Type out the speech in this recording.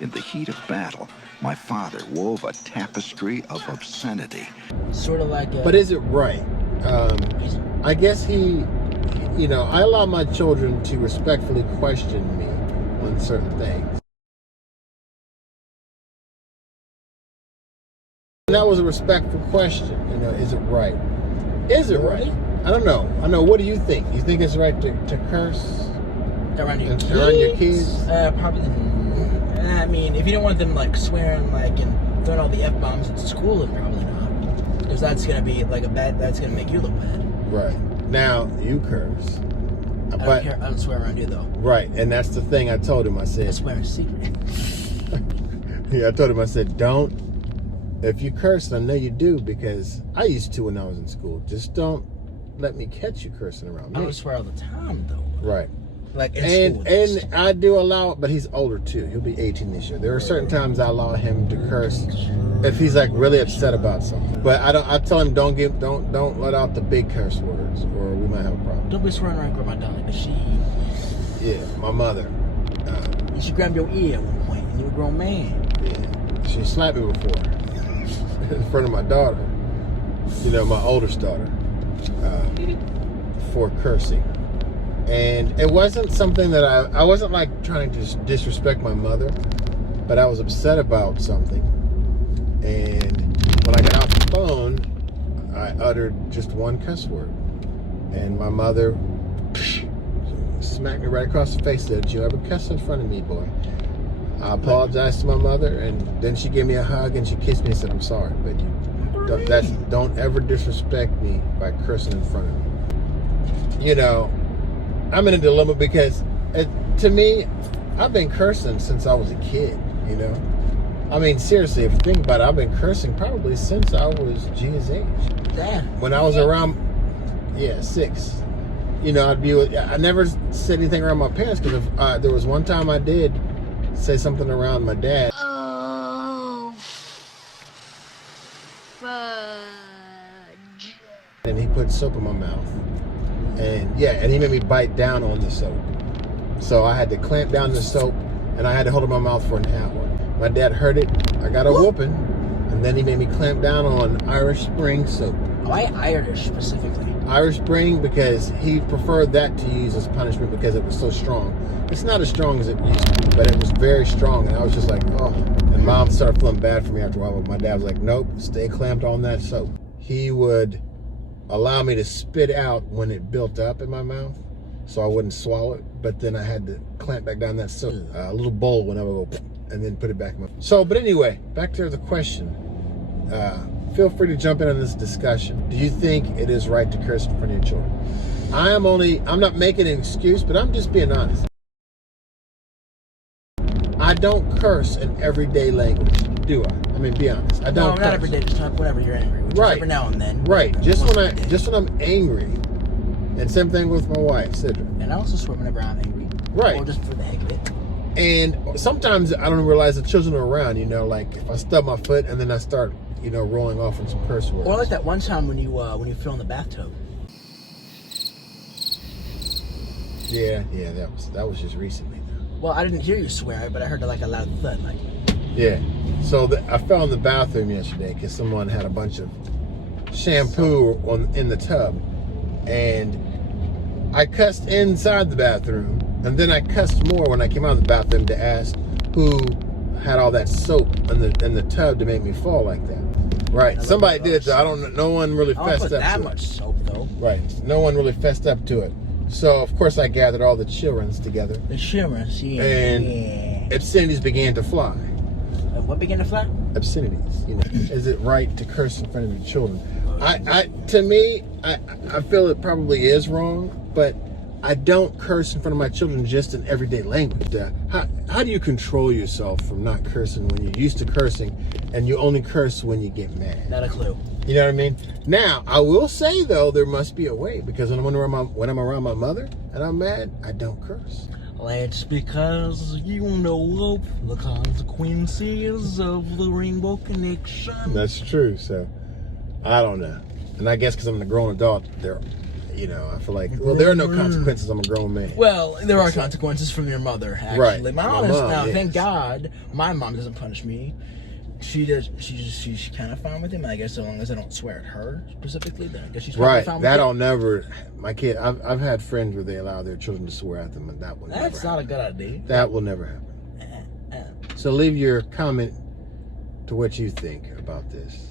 In the heat of battle, my father wove a tapestry of obscenity. Sort of like a... But is it right? I guess I allow my children to respectfully question me on certain things. And that was a respectful question. Is it right? Is it right? I don't know. What do you think? You think it's right to curse around your kids? Around your kids? Probably. I mean, if you don't want them like swearing and throwing all the F-bombs at school, then probably not. Because that's gonna be like that's gonna make you look bad. Right. Now you curse. I don't care. I don't swear around you though. Right, and that's the thing I told him. I said, I swear in secret. Yeah, I told him. I said, don't. If you curse, I know you do because I used to when I was in school. Just don't let me catch you cursing around me. I don't swear all the time though. Right. Like in school. And I do allow it, but he's older too. He'll be 18 this year. There are certain times I allow him to curse if he's like really upset about something. But I tell him don't let out the big curse words or we might have a problem. Don't be swearing around Grandma Dolly, but she... Yeah, my mother. You should grab your ear at one point, and you're a grown man. Yeah, she slapped me before in front of my daughter. My oldest daughter, for cursing. And it wasn't something that I wasn't like trying to disrespect my mother, but I was upset about something. And when I got off the phone, I uttered just one cuss word. And my mother smacked me right across the face. Said, "You ever cuss in front of me, boy?" I apologized to my mother, and then she gave me a hug and she kissed me and said, "I'm sorry, but don't ever disrespect me by cursing in front of me." I'm in a dilemma because to me, I've been cursing since I was a kid. I mean, seriously, if you think about it, I've been cursing probably since I was Gia's age. Damn. When I was around, 6. I never said anything around my parents because there was one time I did say something around my dad. Oh, fudge. And he put soap in my mouth. And he made me bite down on the soap. So I had to clamp down the soap and I had to hold it in my mouth for an hour. My dad heard it. I got a whooping. And then he made me clamp down on Irish Spring soap. Why Irish specifically? Irish Spring because he preferred that to use as punishment because it was so strong. It's not as strong as it used to be, but it was very strong. And I was just like, oh. And Mom started feeling bad for me after a while. But my dad was like, nope, stay clamped on that soap. He would allow me to spit out when it built up in my mouth so I wouldn't swallow it. But then I had to clamp back down that soap. A little bowl when I would go and then put it back in my mouth. So, but anyway, back to the question. Feel free to jump in on this discussion. Do you think it is right to curse in front of your children? I'm not making an excuse, but I'm just being honest. I don't curse in everyday language, do I? I mean, be honest. I don't. No, not every day. Just whenever you're angry. Right. Every now and then. Right. Just when I'm angry. And same thing with my wife, Sidra. And I also swear whenever I'm angry. Right. Or just for the heck of it. And sometimes I don't realize the children are around. Like if I stub my foot and then I start, rolling off on some curse words. Or like that one time when you fell in the bathtub. Yeah, that was just recently. Well, I didn't hear you swear, but I heard like a loud thud, like. Yeah. So I fell in the bathroom yesterday because someone had a bunch of shampoo in the tub, and I cussed inside the bathroom, and then I cussed more when I came out of the bathroom to ask who had all that soap in the tub to make me fall like that. Right. Somebody did. So no one really fessed up to it. That much soap though. Right. No one really fessed up to it. So, of course, I gathered all the childrens together. The childrens, yeah. And obscenities began to fly. What began to fly? Obscenities. Is it right to curse in front of your children? To me, I feel it probably is wrong, but I don't curse in front of my children just in everyday language. How do you control yourself from not cursing when you're used to cursing and you only curse when you get mad? Not a clue. You know what I mean? Now, I will say, though, there must be a way because when I'm around my mother and I'm mad, I don't curse. That's because you know the consequences of the Rainbow Connection. That's true. So, I don't know. And I guess because I'm a grown adult, you know, I feel like, well, there are no consequences. I'm a grown man. Well, there are consequences from your mother, actually. Right. My My mom is mom, now. yes. Thank God, my mom doesn't punish me. She does. She's kind of fine with him. I guess so long as I don't swear at her specifically, then I guess she's probably Right. fine with That it. I'll never. My kid. I've had friends where they allow their children to swear at them, and that will never. That's not a happen. good idea. That will never happen. So leave your comment to what you think about this.